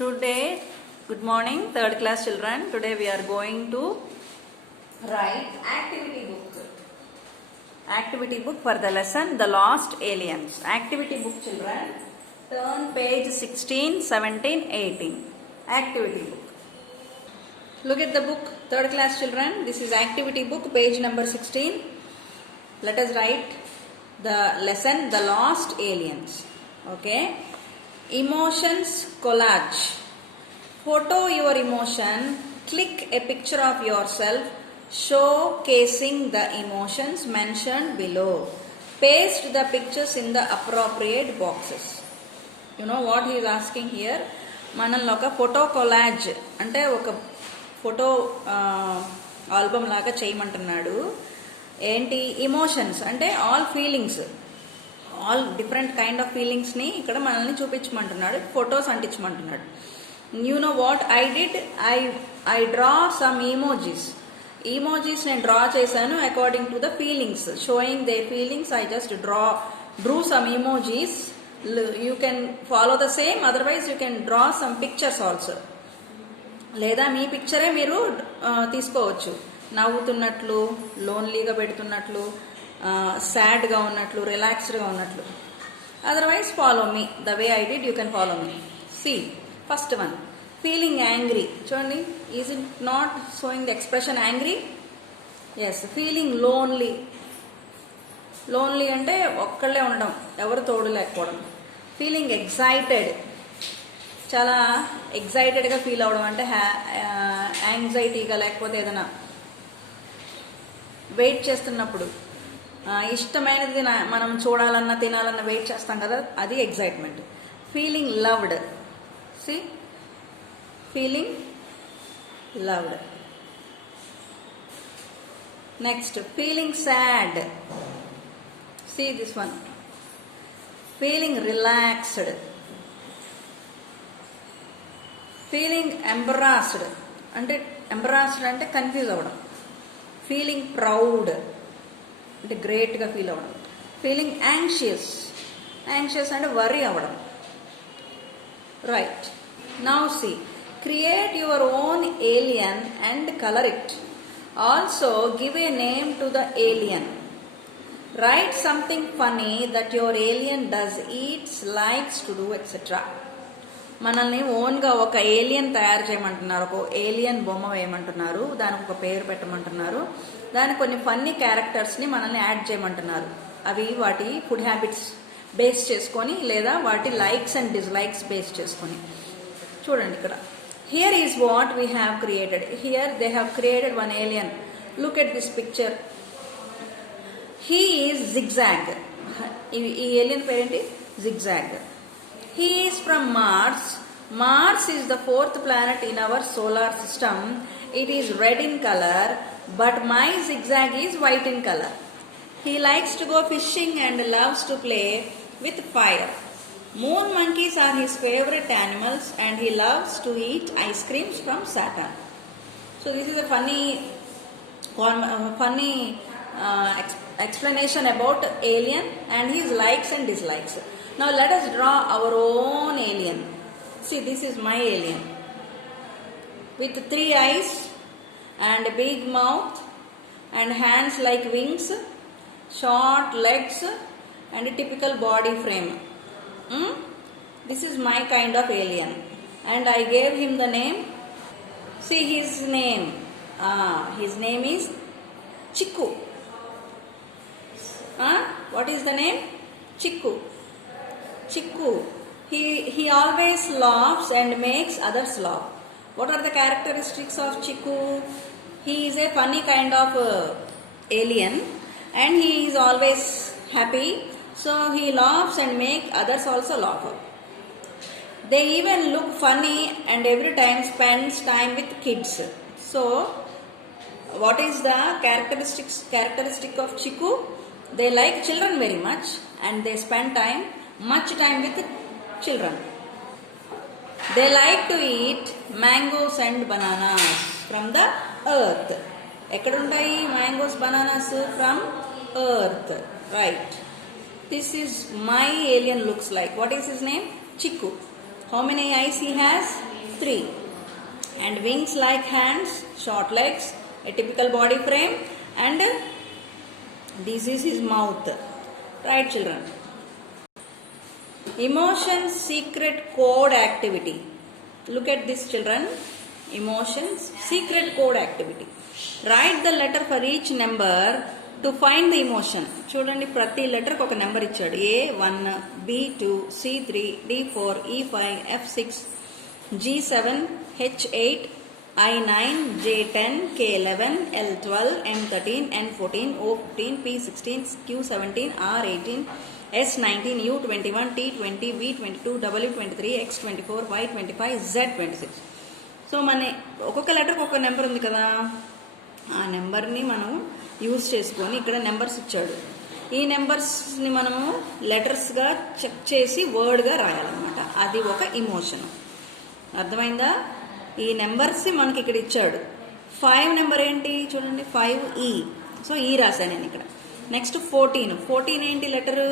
Today, good morning, third class children. Today we are going to write activity book. Activity book for the lesson The Lost Aliens. Activity book, children. Turn page 16, 17, 18. Activity book. Look at the book, third class children. This is activity book, page number 16. Let us write the lesson The Lost Aliens. Okay. Emotions collage. Photo your emotion. Click a picture of yourself showcasing the emotions mentioned below. Paste the pictures in the appropriate boxes. You know what he is asking here? మనల్ని ఒక photo collage అంటే ఒక photo album లాగా చేయమంటున్నాడు. ఏంటి? Emotions అంటే all feelings, all different kind of ఫీలింగ్స్ని ఇక్కడ మనల్ని చూపించమంటున్నాడు, ఫొటోస్ అంటించమంటున్నాడు. You know what I did? I draw some emojis నేను డ్రా చేశాను according to the feelings, showing their feelings. I just drew some emojis. You can follow the same, otherwise you can draw some pictures also. లేదా మీ పిక్చరే మీరు తీసుకోవచ్చు, నవ్వుతున్నట్లు, లోన్లీగా పెడుతున్నట్లు, సాడ్గా ఉన్నట్లు, రిలాక్స్డ్గా ఉన్నట్లు. Otherwise follow me the way I did, you can follow me. See first one, feeling angry. చూడండి, is it not showing the expression angry? Yes. Feeling lonely. Lonely అంటే ఒక్కళ్ళే ఉండడం, ఎవరు తోడు లేకపోవడం. ఫీలింగ్ ఎగ్జైటెడ్, చాలా ఎగ్జైటెడ్గా ఫీల్ అవ్వడం, అంటే యాంగ్జైటీగా, లేకపోతే ఏదైనా వెయిట్ చేస్తున్నప్పుడు ఇష్టమైనది మనం చూడాలన్నా తినాలన్నా వెయిట్ చేస్తాం కదా, అది excitement. Feeling loved. See feeling loved. Next feeling sad. See this one. Feeling relaxed. Feeling embarrassed అంటే కన్ఫ్యూజ్ అవ్వడం. ఫీలింగ్ ప్రౌడ్ అంటే గ్రేట్గా ఫీల్ అవ్వడం. ఫీలింగ్ యాంగ్షియస్ అంటే వరీ అవ్వడం. Right. Now see, create your own alien and colour it. Also give a name to the alien. Write something funny that your alien does, eats, likes to do, etcetera. మనల్ని ఓన్గా ఒక alien తయారు చేయమంటున్నారు, ఒక alien బొమ్మ వేయమంటున్నారు, దానికి ఒక పేరు పెట్టమంటున్నారు, దానికి కొన్ని ఫన్నీ క్యారెక్టర్స్ని మనల్ని యాడ్ చేయమంటున్నారు. అవి వాటి ఫుడ్ హ్యాబిట్స్ బేస్ చేసుకొని, లేదా వాటి లైక్స్ అండ్ డిస్లైక్స్ బేస్ చేసుకొని. చూడండి ఇక్కడ, here is what we have created. Here they have created one alien. Look at this picture. He is zigzag. ఈ ఏలియన్ పేరేంటి? Zigzag. He is from Mars. Mars is the fourth planet in our solar system. It is red in color, but my zigzag is white in color. He likes to go fishing and loves to play with fire. Moon monkeys are his favorite animals and he loves to eat ice creams from Saturn. So this is a funny explanation about alien and his likes and dislikes. Now let us draw our own alien. See, this is my alien. With 3 eyes and a big mouth and hands like wings, short legs and a typical body frame. This is my kind of alien. And I gave him the name. See his name. His name is Chikku. What is the name? Chikku. He always laughs and makes others laugh. What are the characteristics of Chikku? He is a funny kind of alien and he is always happy. So he laughs and makes others also laugh. They even look funny and every time spends time with kids. So what is the characteristic of Chikku? They like children very much and they spend much time with children. They like to eat mangoes and bananas from the earth. ఎక్కడ ఉంటాయి mangoes, bananas? From earth. Right. This is my alien looks like. What is his name? Chikku. How many eyes he has? 3. And wings like hands, short legs, a typical body frame, and this is his mouth. Right, children? Emotion secret code activity. Look at this, children. Emotions secret code activity. Write the letter for each number to find the emotion. చూడండి ప్రతి లెటర్కి ఒక number ఇచ్చాడు. A1, B2, C3, D4, E5, F6, G7, H8, I9, J10, K11, L12, M13, N14, O15, P16, Q17, R18, S19, U21, T20, V22, W23, X24, Y25, Z26. So మన ఒక్కొక్క లెటర్కి ఒక్కొక్క number ఉంది కదా, ఆ నెంబర్ని మనం యూజ్ చేసుకొని ఇక్కడ నెంబర్స్ ఇచ్చాడు. ఈ నెంబర్స్ని మనము లెటర్స్గా చెక్ చేసి వర్డ్గా రాయాలన్నమాట. అది ఒక ఇమోషన్. అర్థమైందా? ఈ నెంబర్స్ మనకి ఇక్కడ ఇచ్చాడు. 5 నెంబర్ ఏంటి చూడండి, 5E. సో ఈ రాశాను నేను ఇక్కడ. నెక్స్ట్ 14 ఏంటి లెటరు?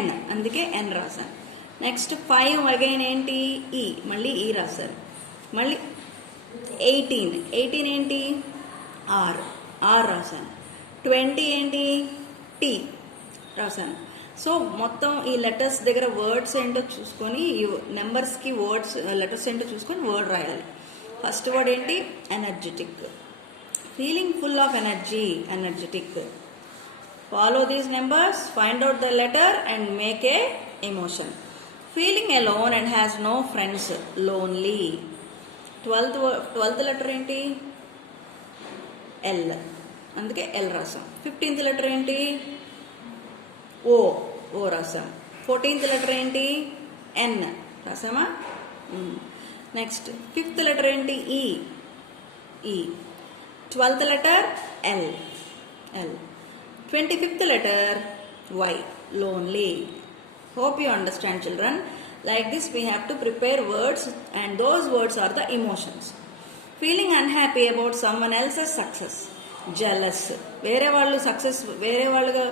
N, అందుకే N రాశాను. నెక్స్ట్ 5 అగైన్ ఏంటి? E, మళ్ళీ E రాశాను. మళ్ళీ 18 ఏంటి? R రాశాను. 20 ఏంటి? T రాశాను. సో మొత్తం ఈ లెటర్స్ దగ్గర వర్డ్స్ ఏంటో చూసుకొని, ఈ నెంబర్స్కి వర్డ్స్ లెటర్స్ ఏంటో చూసుకొని వర్డ్ రాయాలి. ఫస్ట్ వర్డ్ ఏంటి? Energetic. Feeling full of energetic. Follow these numbers, find out the letter and make a emotion. Feeling alone and has no friends, lonely. 12th letter ఏంటి? L, అందుకే L రాసాం. 15th letter ఏంటి? O రాసాం. 14th letter ఏంటి? N రాసామా? Next 5th letter ఏంటి? E. 12th letter L. 25th letter Y, lonely. Hope you understand, children. Like this we have to prepare words, and those words are the emotions. Feeling unhappy about someone else's success, jealous. వేరే వాళ్ళుగా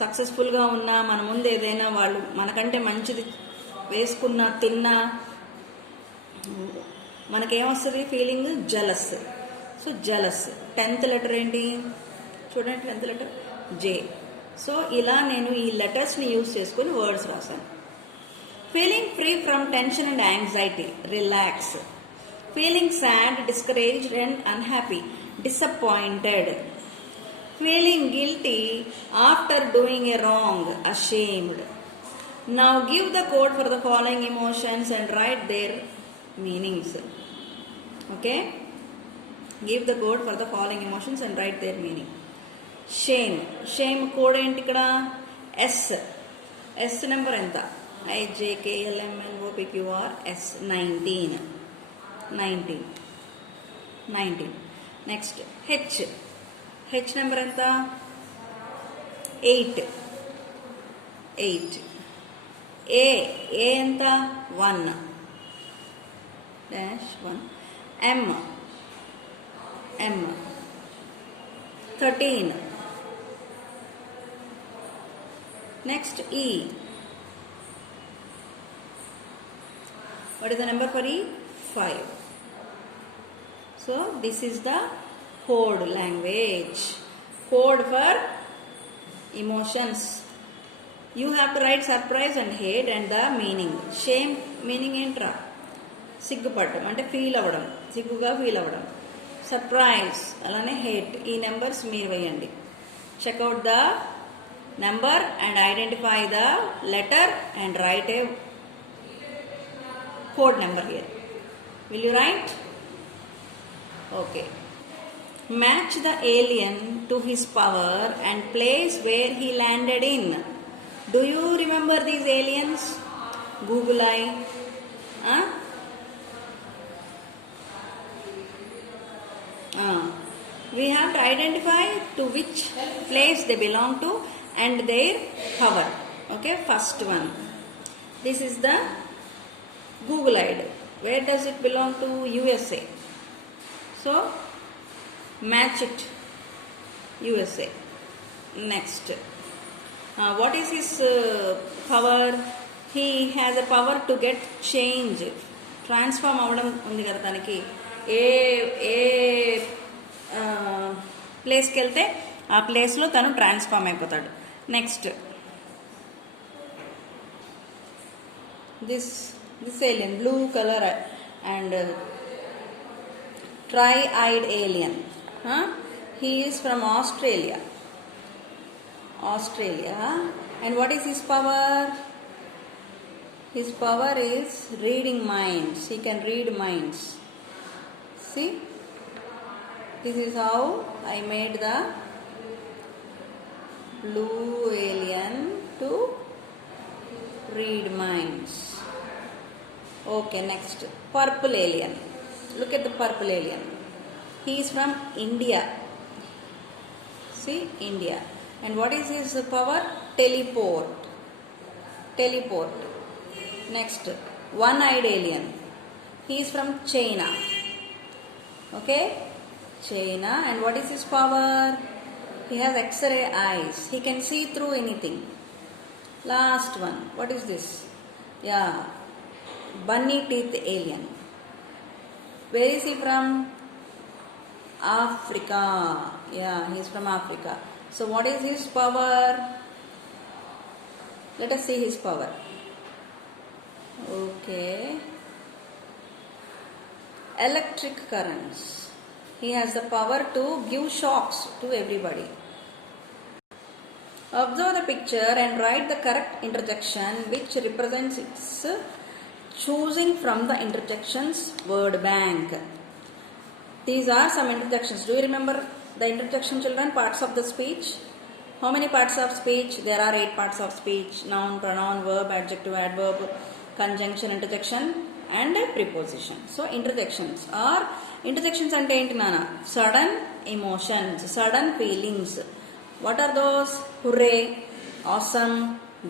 సక్సెస్ఫుల్గా ఉన్నా, మన ముందు ఏదైనా వాళ్ళు మనకంటే మంచిది వేసుకున్నా తిన్నా మనకేమొస్తుంది? Feeling jealous. So jealous. 10th letter ఏంటి చూడండి? 10th letter J. సో ఇలా నేను ఈ లెటర్స్ని యూజ్ చేసుకొని వర్డ్స్ రాశాను. Feeling free from tension and anxiety, relax. Feeling sad, discouraged and unhappy, disappointed. Feeling guilty after doing a wrong, ashamed. Now give the code for the following emotions and write their meanings. Okay, give the code for the following emotions and write their meaning. Shame code ఏంటి ఇక్కడ? Yes number ఎంత? IJKLMNOPQR S, 19. Next H number ఎంత? 8. ఏ ఎంత? 1. M 13. Next E. What is the number for E? 5. So this is the code language. Code for emotions. You have to write surprise and hate and the meaning. Shame meaning entra. సిగ్గుపడడం అంటే సిగ్గుగా feel అవ్వడం. Surprise అలానే hate. ఈ numbers మీరు వేయండి. Checkout the number and identify the letter and write a code number here. Will you write? Okay. Match the alien to his power and place where he landed in. Do you remember these aliens? Google eye. We have to identify to which place they belong to and their power. Okay, first one. This is the Google-eyed. Where does it belong to? USA. So match it. USA. Next. What is his power? He has a power to get change transform అవ్వడం ఉంది కదా తనకి. ఏ ఏ ప్లేస్కి వెళ్తే ఆ ప్లేస్లో తను transform అయిపోతాడు. Next this alien, blue color and tri-eyed alien. He is from Australia. And what is his power? His power is reading minds. He can read minds. See, this is how I made the blue alien to read minds. Okay, next, purple alien. Look at the purple alien. He is from India. See, India. And what is his power? Teleport. Next, one-eyed alien. He is from China. Okay, China. And what is his power? He has X-ray eyes. He can see through anything. Last one, what is this? Yeah, bunny teeth alien. Where is he from? Africa. Yeah, he is from Africa. So what is his power? Let us see his power. Okay, electric currents. He has the power to give shocks to everybody. Observe the picture and write the correct interjection which represents its choosing from the interjections word bank. These are some interjections. Do you remember the interjection, children? Parts of the speech. How many parts of speech? There are 8 parts of speech: noun, pronoun, verb, adjective, adverb, conjunction, interjection and preposition. So interjections ante enti nana? Sudden emotions, sudden feelings. What are those? Hooray, awesome,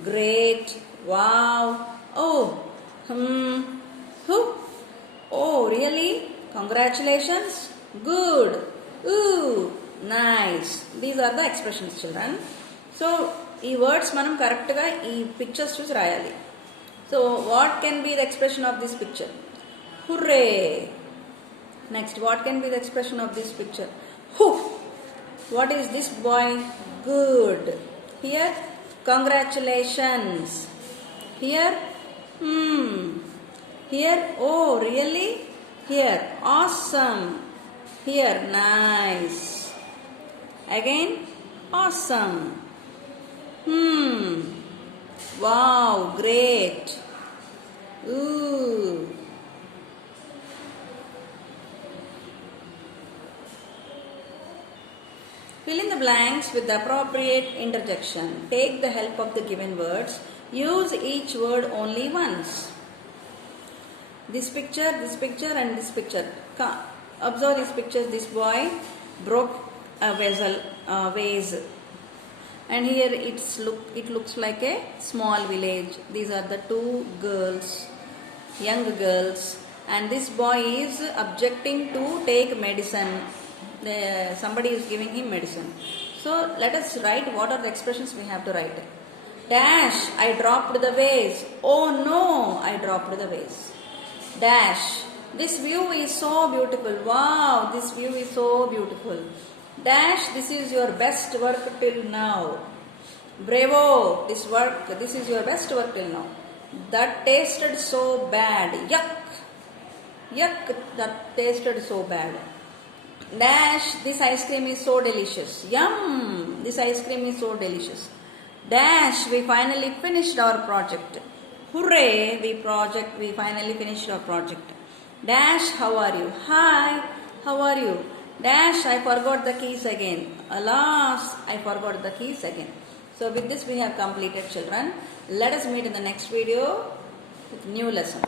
great, wow, oh, who, oh really, congratulations, good, ooh, nice. These are the expressions, children. So ee words manam correct ga ee pictures choose rayali. So what can be the expression of this picture? Hooray. Next, what can be the expression of this picture? Who. What is this boy? Good. Here, congratulations. Here, Here, oh really? Here, awesome. Here, nice. Again, awesome. Wow, great. Ooh. Fill in the blanks with the appropriate interjection. Take the help of the given words. Use each word only once. This picture and this picture. Observe these pictures. This boy broke a vase. And here it looks like a small village. These are the 2 girls, young girls. And this boy is objecting to take medicine. Somebody is giving him medicine. So let us write what are the expressions we have to write. Dash, I dropped the vase. Oh no, I dropped the vase. Dash, this view is so beautiful. Wow, this view is so beautiful. Dash, this is your best work till now. Bravo, this is your best work till now. That tasted so bad. Yuck, that tasted so bad. Dash, this ice cream is so delicious. Yum, this ice cream is so delicious. Dash, we finally finished our project. Hooray, we finally finished our project. Dash, how are you? Hi, how are you? Dash, I forgot the keys again. Alas, I forgot the keys again. So with this we have completed, children. Let us meet in the next video with new lesson.